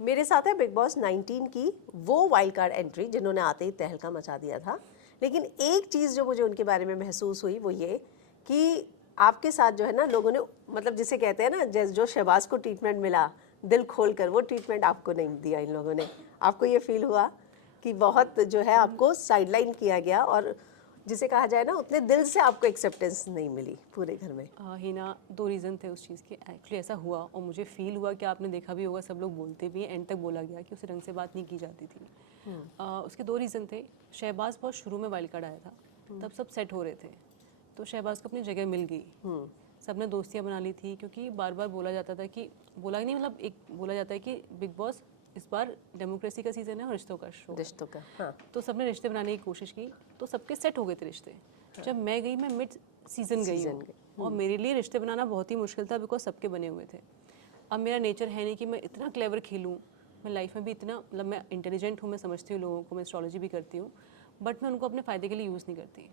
मेरे साथ है बिग बॉस 19 की वो वाइल्ड कार्ड एंट्री जिन्होंने आते ही तहलका मचा दिया था। लेकिन एक चीज़ जो मुझे उनके बारे में महसूस हुई वो ये कि आपके साथ जो है ना लोगों ने, मतलब जिसे कहते हैं ना, जैसे जो शहबाज को ट्रीटमेंट मिला दिल खोल कर, वो ट्रीटमेंट आपको नहीं दिया इन लोगों ने। आपको ये फील हुआ कि बहुत जो है आपको साइडलाइन किया गया और जिसे कहा जाए ना उतने दिल से आपको एक्सेप्टेंस नहीं मिली पूरे घर में? हिना, दो रीज़न थे उस चीज़ के। एक्चुअली ऐसा हुआ और मुझे फील हुआ कि आपने देखा भी होगा, सब लोग बोलते भी हैं, एंड तक बोला गया कि उसे ढंग से बात नहीं की जाती थी। उसके दो रीज़न थे। शहबाज बहुत शुरू में वाइल्ड कार्ड आया था, तब सब सेट हो रहे थे, तो शहबाज को अपनी जगह मिल गई। सबने दोस्तियाँ बना ली थी, क्योंकि बार बार बोला जाता था कि, बोला नहीं मतलब एक बोला जाता है कि बिग बॉस इस बार डेमोक्रेसी का सीज़न है और रिश्तों का शो। रिश्तों का, हाँ। तो सबने रिश्ते बनाने की कोशिश की, तो सबके सेट हो गए थे रिश्ते। जब मैं गई, मैं मिड सीजन गई हूँ, और मेरे लिए रिश्ते बनाना बहुत ही मुश्किल था, बिकॉज सबके बने हुए थे। अब मेरा नेचर है नहीं कि मैं इतना क्लेवर खेलूँ, मैं लाइफ में भी इतना, मतलब मैं इंटेलिजेंट हूँ, मैं समझती हूँ लोगों को, मैं एस्ट्रोलॉजी भी करती हूँ, बट मैं उनको अपने फ़ायदे के लिए यूज़ नहीं करती।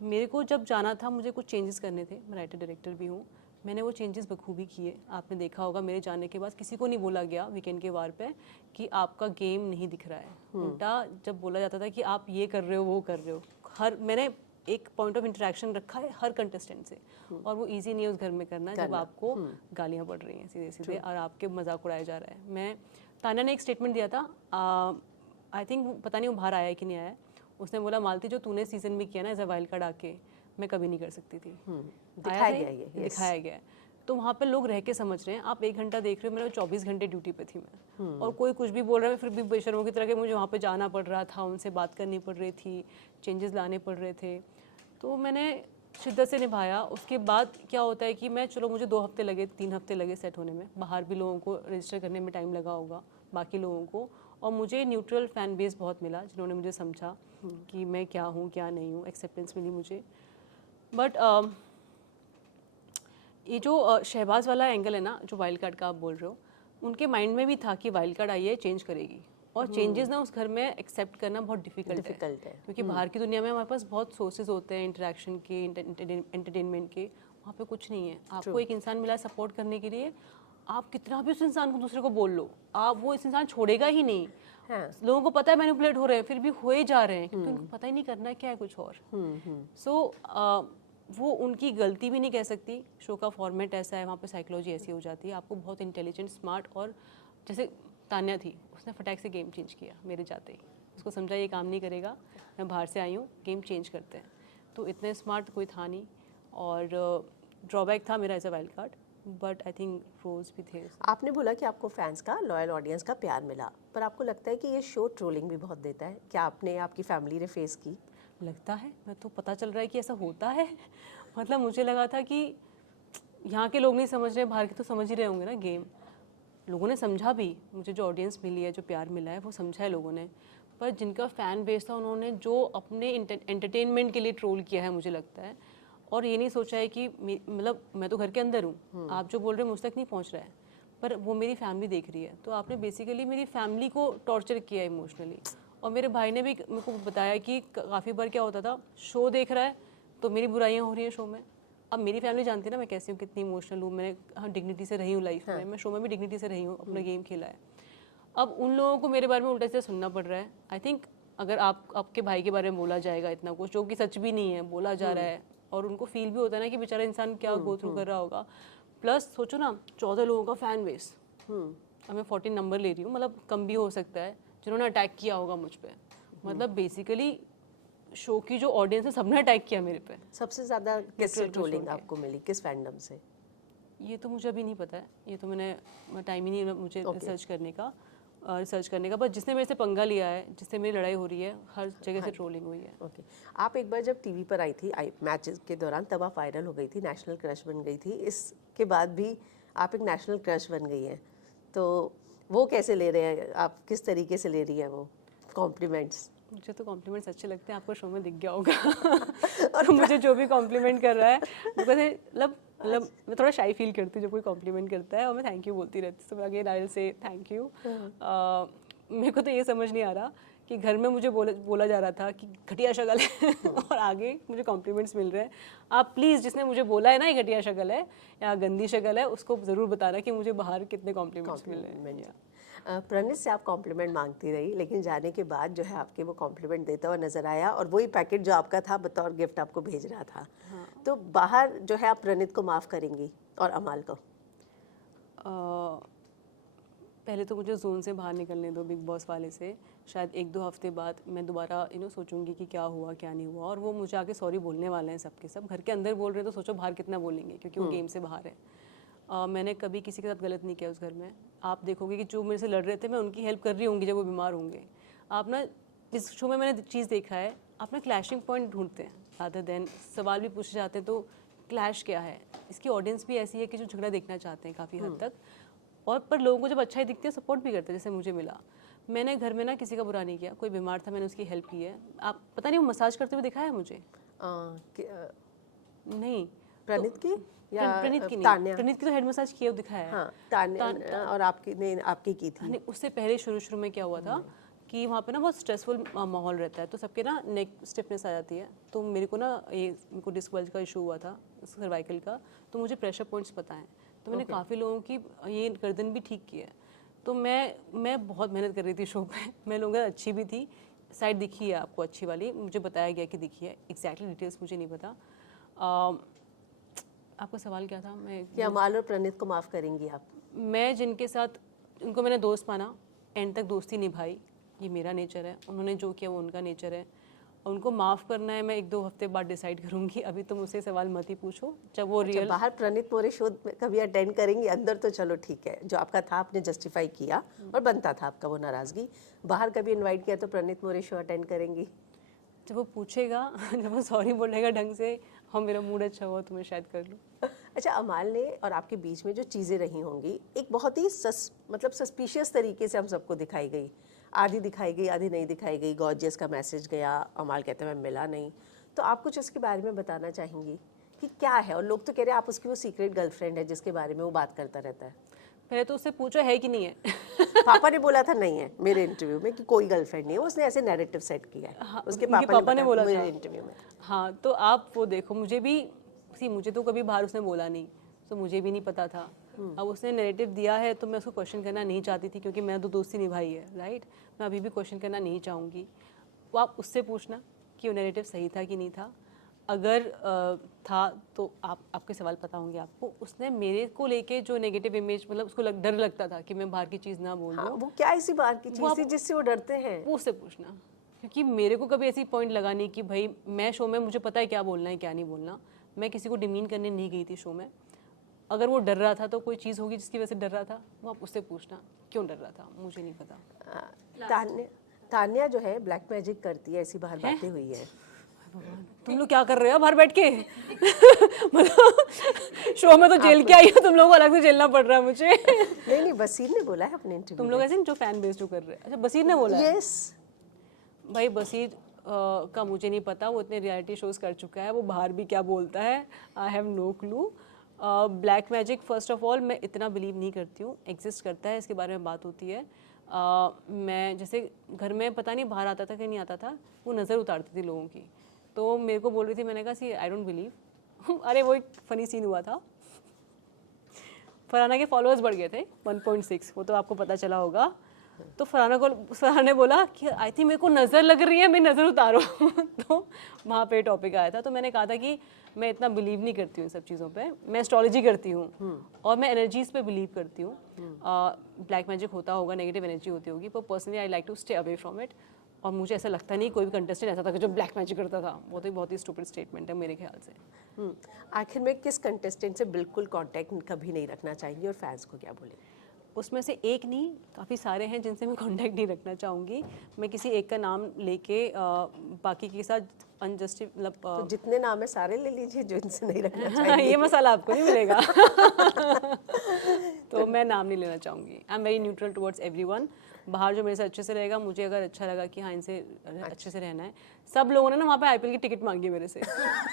मेरे को जब जाना था, मुझे कुछ चेंजेस करने थे, मैं राइटर डायरेक्टर भी हूँ, मैंने वो चेंजेस बखूबी किए। आपने देखा होगा मेरे जाने के बाद किसी को नहीं बोला गया वीकेंड के वार पे कि आपका गेम नहीं दिख रहा है। उल्टा जब बोला जाता था कि आप ये कर रहे हो, वो कर रहे हो। मैंने एक पॉइंट ऑफ इंटरेक्शन रखा है हर कंटेस्टेंट से, और वो इजी नहीं है उस घर में करना जब आपको गालियाँ पड़ रही हैं सीधे सीधे और आपके मजाक उड़ाया जा रहा है। मैं, तान्या ने एक स्टेटमेंट दिया था, आई थिंक पता नहीं वो बाहर आया है कि नहीं आया है। उसने बोला, मालती जो तूने सीजन में किया ना एज अ वाइल्ड कार्ड आके, मैं कभी नहीं कर सकती थी। दिखाया गया ये, दिखाया गया है। तो वहाँ पे लोग रह के समझ रहे हैं। आप 1 घंटा देख रहे हो, मेरा 24 घंटे ड्यूटी पे थी मैं, और कोई कुछ भी बोल रहा है, फिर भी बेशर्मों की तरह के मुझे वहाँ पे जाना पड़ रहा था, उनसे बात करनी पड़ रही थी, चेंजेस लाने पड़ रहे थे। तो मैंने शिद्दत से निभाया। उसके बाद क्या होता है कि मैं, चलो मुझे 2 हफ्ते लगे, 3 हफ्ते लगे सेट होने में, बाहर भी लोगों को रजिस्टर करने में टाइम लगा होगा, बाकी लोगों को, और मुझे न्यूट्रल फैन बेस बहुत मिला जिन्होंने मुझे समझा कि मैं क्या हूँ क्या नहीं हूँ, एक्सेप्टेंस मिली मुझे। बट ये जो शहबाज वाला एंगल है ना, जो वाइल्ड कार्ड का आप बोल रहे हो, उनके माइंड में भी था कि वाइल्ड कार्ड आई है, चेंज करेगी, और चेंजेस ना उस घर में एक्सेप्ट करना बहुत डिफिकल्ट है, क्योंकि बाहर की दुनिया में हमारे पास बहुत सोर्सेज होते हैं इंटरेक्शन के, एंटरटेनमेंट के, वहाँ पे कुछ नहीं है। आपको एक इंसान मिला है सपोर्ट करने के लिए, आप कितना भी उस इंसान को दूसरे को बोल लो, आप वो इस इंसान छोड़ेगा ही नहीं। हाँ। लोगों को पता है मैनिपुलेट हो रहे हैं, फिर भी हुए जा रहे हैं, क्योंकि उनको पता ही नहीं करना क्या है कुछ और। सो वो उनकी गलती भी नहीं कह सकती, शो का फॉर्मेट ऐसा है, वहाँ पे साइकोलॉजी ऐसी हो जाती है, आपको बहुत इंटेलिजेंट, स्मार्ट, और जैसे तान्या थी, उसने फटाक से गेम चेंज किया मेरे जाते ही, उसको समझा ये काम नहीं करेगा, मैं बाहर से आई हूँ, गेम चेंज करते हैं। तो इतने स्मार्ट कोई था नहीं, और ड्रॉबैक था मेरा as a wild card, but I think रोज भी थे। आपने बोला कि आपको फैंस का, लॉयल ऑडियंस का प्यार मिला, पर आपको लगता है कि ये शो ट्रोलिंग भी बहुत देता है? क्या आपने, आपकी फैमिली ने फेस की? लगता है, मैं तो पता चल रहा है कि ऐसा होता है। मतलब मुझे लगा था कि यहाँ के लोग नहीं समझ रहे, बाहर के तो समझ ही रहे होंगे ना गेम। लोगों ने समझा भी, मुझे जो ऑडियंस मिली है, जो प्यार मिला है, वो समझा है लोगों ने। पर जिनका फ़ैन बेस था, उन्होंने जो अपने एंटरटेनमेंट के लिए ट्रोल किया है मुझे लगता है, और ये नहीं सोचा है कि मतलब मैं तो घर के अंदर हूँ, आप जो बोल रहे हो मुझ तक नहीं पहुँच रहा है, पर वो मेरी फैमिली देख रही है। तो आपने बेसिकली मेरी फैमिली को टॉर्चर किया इमोशनली। और मेरे भाई ने भी मेरे को बताया कि काफ़ी बार क्या होता था, शो देख रहा है तो मेरी बुराइयाँ हो रही हैं शो में। अब मेरी फैमिली जानती है ना मैं कैसी हूँ, कितनी इमोशनल हूँ, मैंने डिग्निटी से रही हूँ लाइफ में, मैं शो में भी डिग्निटी से रही हूँ, अपना गेम खेला है। अब उन लोगों को मेरे बारे में उल्टे से सुनना पड़ रहा है। आई थिंक अगर आपके भाई के बारे में बोला जाएगा इतना कुछ, जो कि सच भी नहीं है, बोला जा रहा है, और उनको फील भी होता है ना कि बेचारा इंसान क्या गो थ्रू कर रहा होगा। प्लस सोचो ना, 14 लोगों का फैन बेस, अब मैं 14 नंबर ले रही हूँ, मतलब कम भी हो सकता है, जिन्होंने अटैक किया होगा मुझ पर। मतलब बेसिकली शो की जो ऑडियंस है, सबने अटैक किया मेरे पे। सबसे ज़्यादा किससे ट्रोलिंग आपको मिली, किस फैंडम से? ये तो मुझे अभी नहीं पता है, ये तो मैंने टाइम ही नहीं मुझे रिसर्च करने का, बस जिसने मेरे से पंगा लिया है, जिससे मेरी लड़ाई हो रही है, हर जगह से ट्रोलिंग हुई है। ओके। आप एक बार जब टीवी पर आई थी मैचेस के दौरान, तब आप वायरल हो गई थी, नेशनल क्रश बन गई थी। इसके बाद भी आप एक नेशनल क्रश बन गई हैं, तो वो कैसे ले रहे हैं आप, किस तरीके से ले रही हैं वो कॉम्प्लीमेंट्स? मुझे तो कॉम्प्लीमेंट्स अच्छे लगते हैं, आपको शो में दिख गया होगा। और मुझे जो भी कॉम्प्लीमेंट कर रहा है, मतलब मैं थोड़ा शाई फील करती हूँ जब कोई कॉम्प्लीमेंट करता है, और मैं थैंक यू बोलती रहती हूँ, तो again I will say thank you. मेरे को तो ये समझ नहीं आ रहा कि घर में मुझे बोला जा रहा था कि घटिया शक्ल है, और आगे मुझे कॉम्प्लीमेंट्स मिल रहे हैं। आप प्लीज़, जिसने मुझे बोला है ना ये घटिया शक्ल है या गंदी शक्ल है, उसको ज़रूर बताना कि मुझे बाहर कितने कॉम्प्लीमेंट्स मिल रहे हैं। प्रणीत से आप कॉम्प्लीमेंट मांगती रही, लेकिन जाने के बाद जो है आपके वो कॉम्प्लीमेंट देता हुआ नजर आया, और वही पैकेट जो आपका था बतौर गिफ्ट आपको भेज रहा था। तो बाहर जो है आप प्रणीत को माफ़ करेंगी और अमाल को? पहले तो मुझे जोन से बाहर निकलने दो, बिग बॉस वाले से। शायद 1-2 हफ्ते बाद मैं दोबारा सोचूंगी कि क्या हुआ क्या नहीं हुआ, और वो मुझे आके सॉरी बोलने वाले हैं सबके सब। घर के अंदर बोल रहे हैं तो सोचो बाहर कितना बोलेंगे, क्योंकि वो गेम से बाहर है। मैंने कभी किसी के साथ गलत नहीं किया उस घर में। आप देखोगे कि जो मेरे से लड़ रहे थे मैं उनकी हेल्प कर रही होंगी जब वो बीमार होंगे। आप ना इस शो में मैंने चीज़ देखा है, आप ना क्लैशिंग पॉइंट ढूंढते हैं रादर देन सवाल भी पूछे जाते हैं तो क्लैश क्या है। इसकी ऑडियंस भी ऐसी है कि जो झगड़ा देखना चाहते हैं काफ़ी हद तक, और पर लोगों को जब अच्छा ही दिखती है सपोर्ट भी करते हैं, जैसे मुझे मिला। मैंने घर में ना किसी का बुरा नहीं किया, कोई बीमार था मैंने उसकी हेल्प की है। आप पता नहीं वो मसाज करते हुए दिखाया है मुझे? नहीं प्रणीत की या प्रणीत की नहीं, तान्या? प्रणीत की तो हेड मसाज किया दिखाया है। हाँ, तान्या और आपकी नहीं, आपकी की थी। नहीं, उससे पहले शुरू में क्या हुआ था कि वहाँ पे ना बहुत स्ट्रेसफुल माहौल रहता है, तो सबके ना नेक स्टिफनेस आ जाती है। तो मेरे को ना मेरे को डिस्क बल्ज का इशू हुआ था, सर्वाइकल का, तो मुझे प्रेशर पॉइंट्स पता है। तो मैंने काफ़ी लोगों की ये गर्दन भी ठीक की है। तो मैं बहुत मेहनत कर रही थी शो पे। मैं लोगों अच्छी भी थी, साइड दिखी है आपको अच्छी वाली, मुझे बताया गया कि दिखी है, एग्जैक्टली डिटेल्स मुझे नहीं पता। आपका सवाल क्या था? कि अमाल और प्रणीत को माफ़ करेंगी आप? मैं जिनके साथ उनको मैंने दोस्त माना, एंड तक दोस्ती निभाई, ये मेरा नेचर है। उन्होंने जो किया वो उनका नेचर है, और उनको माफ़ करना है मैं 1-2 हफ्ते बाद डिसाइड करूंगी। अभी तो मुझसे सवाल मत ही पूछो, जब वो रियल। बाहर प्रणीत मोरे शो कभी अटेंड करेंगी? अंदर तो चलो ठीक है, जो आपका था आपने जस्टिफाई किया और बनता था आपका वो नाराज़गी। बाहर कभी इनवाइट किया तो प्रणीत मोरे शो अटेंड करेंगी? जब वो पूछेगा, जब वो सॉरी बोलेगा ढंग से और मेरा मूड अच्छा हुआ तो मैं शायद कर लूँ। अच्छा, अमाल ने और आपके बीच में जो चीज़ें रही होंगी, एक बहुत ही मतलब सस्पिशियस तरीके से हम सबको दिखाई गई। आधी दिखाई गई, आधी नहीं दिखाई गई। गॉर्जियस का मैसेज गया, अमाल कहते हैं मैं मिला नहीं। तो आप कुछ उसके बारे में बताना चाहेंगी कि क्या है? और लोग तो कह रहे हैं आप उसकी वो सीक्रेट गर्लफ्रेंड है जिसके बारे में वो बात करता रहता है। पहले तो उससे पूछो है कि नहीं है। पापा ने बोला था नहीं है मेरे इंटरव्यू में कि कोई गर्लफ्रेंड नहीं है, उसने ऐसे नैरेटिव सेट किया है। हाँ, उसके पापा ने बोला मेरे था इंटरव्यू में। हाँ, तो आप वो देखो, मुझे तो कभी बाहर उसने बोला नहीं, तो मुझे भी नहीं पता था। अब उसने नैरेटिव दिया है तो मैं उसको क्वेश्चन करना नहीं चाहती थी, क्योंकि मैं तो दोस्ती निभाई है, राइट। मैं अभी भी क्वेश्चन करना नहीं चाहूँगी। वो आप उससे पूछना कि वो नैरेटिव सही था कि नहीं था। अगर था तो आपके सवाल पता होंगे आपको। उसने मेरे को लेके जो नेगेटिव इमेज, मतलब उसको डर लगता था कि मैं बाहर की चीज़ ना बोलूं। हाँ, वो क्या ऐसी बाहर की चीज़ थी जिससे वो डरते हैं? वो उससे पूछना, क्योंकि मेरे को कभी ऐसी पॉइंट लगा नहीं कि भाई मैं शो में मुझे पता है क्या बोलना है क्या नहीं बोलना। मैं किसी को डिमीन करने नहीं गई थी शो में। अगर वो डर रहा था तो कोई चीज़ होगी जिसकी वजह से डर रहा था, वो आप उससे पूछना क्यों डर रहा था, मुझे नहीं पता। तान्या जो है ब्लैक मैजिक करती है, ऐसी बाहर बातें हुई है। तुम लोग क्या कर रहे हो बाहर बैठ के? मतलब शो में तो जेल के आई हो, तुम लोगों को अलग से झेलना पड़ रहा है मुझे। नहीं, बसीर ने बोला है अपने इंटरव्यू। तुम लोग ऐसे जो फैन बेस जो कर रहे हैं। अच्छा, बसीर ने बोला? यस। भाई बसीर का मुझे नहीं पता, वो इतने रियलिटी शोज कर चुका है, वो बाहर भी क्या बोलता है, I have no clue. Black magic first of all मैं इतना बिलीव नहीं करती हूँ, एग्जिस्ट करता है, इसके बारे में बात होती है। मैं जैसे घर में पता नहीं बाहर आता था कि नहीं आता था, वो नज़र उतारती थी लोगों की, तो मेरे को बोल रही थी, मैंने कहा सी आई डोंट बिलीव। अरे वो एक फ़नी सीन हुआ था, फरहाना के फॉलोअर्स बढ़ गए थे 1.6, वो तो आपको पता चला होगा। तो फरहाना ने बोला कि आई थिंक मेरे को नज़र लग रही है, मेरी नज़र उतारो। तो वहाँ पे टॉपिक आया था, तो मैंने कहा था कि मैं इतना बिलीव नहीं करती हूँ इन सब चीज़ों पे। मैं एस्ट्रोलॉजी करती हूँ और मैं एनर्जीज पे बिलीव करती हूँ। ब्लैक मैजिक होता होगा, नेगेटिव एनर्जी होती होगी, पर personally I like to stay away from it. और मुझे ऐसा लगता नहीं कोई भी कंटेस्टेंट ऐसा था कि जो ब्लैक मैजिक करता था। वो तो बहुत ही स्टूपिड स्टेटमेंट है मेरे ख्याल से। आखिर में किस कंटेस्टेंट से बिल्कुल कांटेक्ट कभी नहीं रखना चाहेंगी और फैंस को क्या बोलेंगे? उसमें से एक नहीं, काफ़ी सारे हैं जिनसे मैं कांटेक्ट नहीं रखना चाहूँगी। मैं किसी एक का नाम लेके बाकी के साथ अनजस्टि मतलब तो जितने नाम है सारे ले लीजिए जो इनसे नहीं रखना चाहिए। ये मसाला आपको नहीं मिलेगा। तो मैं नाम नहीं लेना चाहूँगी। I am very neutral towards everyone. बाहर जो मेरे से अच्छे से रहेगा, मुझे अगर अच्छा लगा कि हाँ इनसे अच्छे से रहना है। सब लोगों ने ना वहाँ पे आईपीएल की टिकट मांगी मेरे से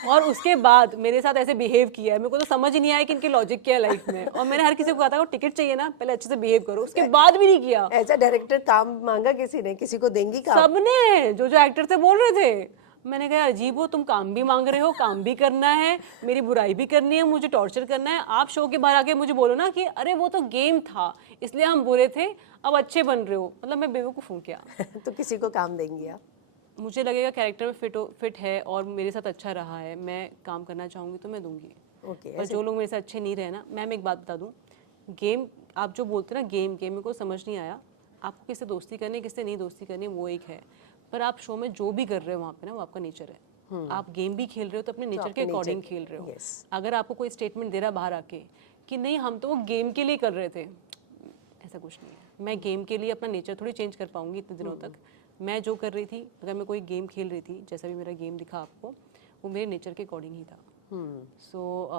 और उसके बाद मेरे साथ ऐसे बिहेव किया है, मेरे को तो समझ ही नहीं आया कि इनकी लॉजिक क्या है लाइफ में। और मैंने हर किसी को कहा था वो टिकट चाहिए ना, पहले अच्छे से बिहेव करो, उसके बाद भी नहीं किया। ऐसा डायरेक्टर काम मांगा किसी ने? किसी को देंगी काम? सबने, जो एक्टर थे बोल रहे थे मैंने कहा अजीब हो, तुम काम भी मांग रहे हो, काम भी करना है, मेरी बुराई भी करनी है, मुझे टॉर्चर करना है, आप शो के बाहर आके मुझे बोलो ना कि अरे वो तो गेम था इसलिए हम बुरे थे, अब अच्छे बन रहे हो, मतलब मैं बेवकूफ़ हूँ क्या? तो किसी को काम देंगी आप? मुझे लगेगा कैरेक्टर में फिट है और मेरे साथ अच्छा रहा है, मैं काम करना चाहूँगी तो मैं दूंगी। ओके, पर जो लोग मेरे साथ अच्छे नहीं रहे ना, मैम एक बात बता दूँ, गेम आप जो बोलते हैं ना गेम मेरे को समझ नहीं आया, आपको किससे दोस्ती करनी है किससे नहीं दोस्ती करनी है वो एक है, पर आप शो में जो भी कर रहे हो वहाँ पे ना वो आपका नेचर है। आप गेम भी खेल रहे हो तो अपने नेचर के अपने अकॉर्डिंग nature- खेल रहे हो। yes. अगर आपको कोई स्टेटमेंट दे रहा बाहर आके कि नहीं हम तो वो गेम के लिए कर रहे थे, ऐसा कुछ नहीं है। मैं गेम के लिए अपना नेचर थोड़ी चेंज कर पाऊंगी इतने दिनों तक। मैं जो कर रही थी, अगर मैं कोई गेम खेल रही थी, जैसा भी मेरा गेम दिखा आपको, वो मेरे नेचर के अकॉर्डिंग ही था। सो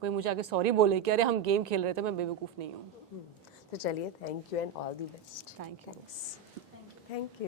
कोई मुझे आगे सॉरी बोले कि अरे हम गेम खेल रहे थे, मैं बेवकूफ़ नहीं हूँ। तो चलिए, thank you and all the best. Thank you. Thank you.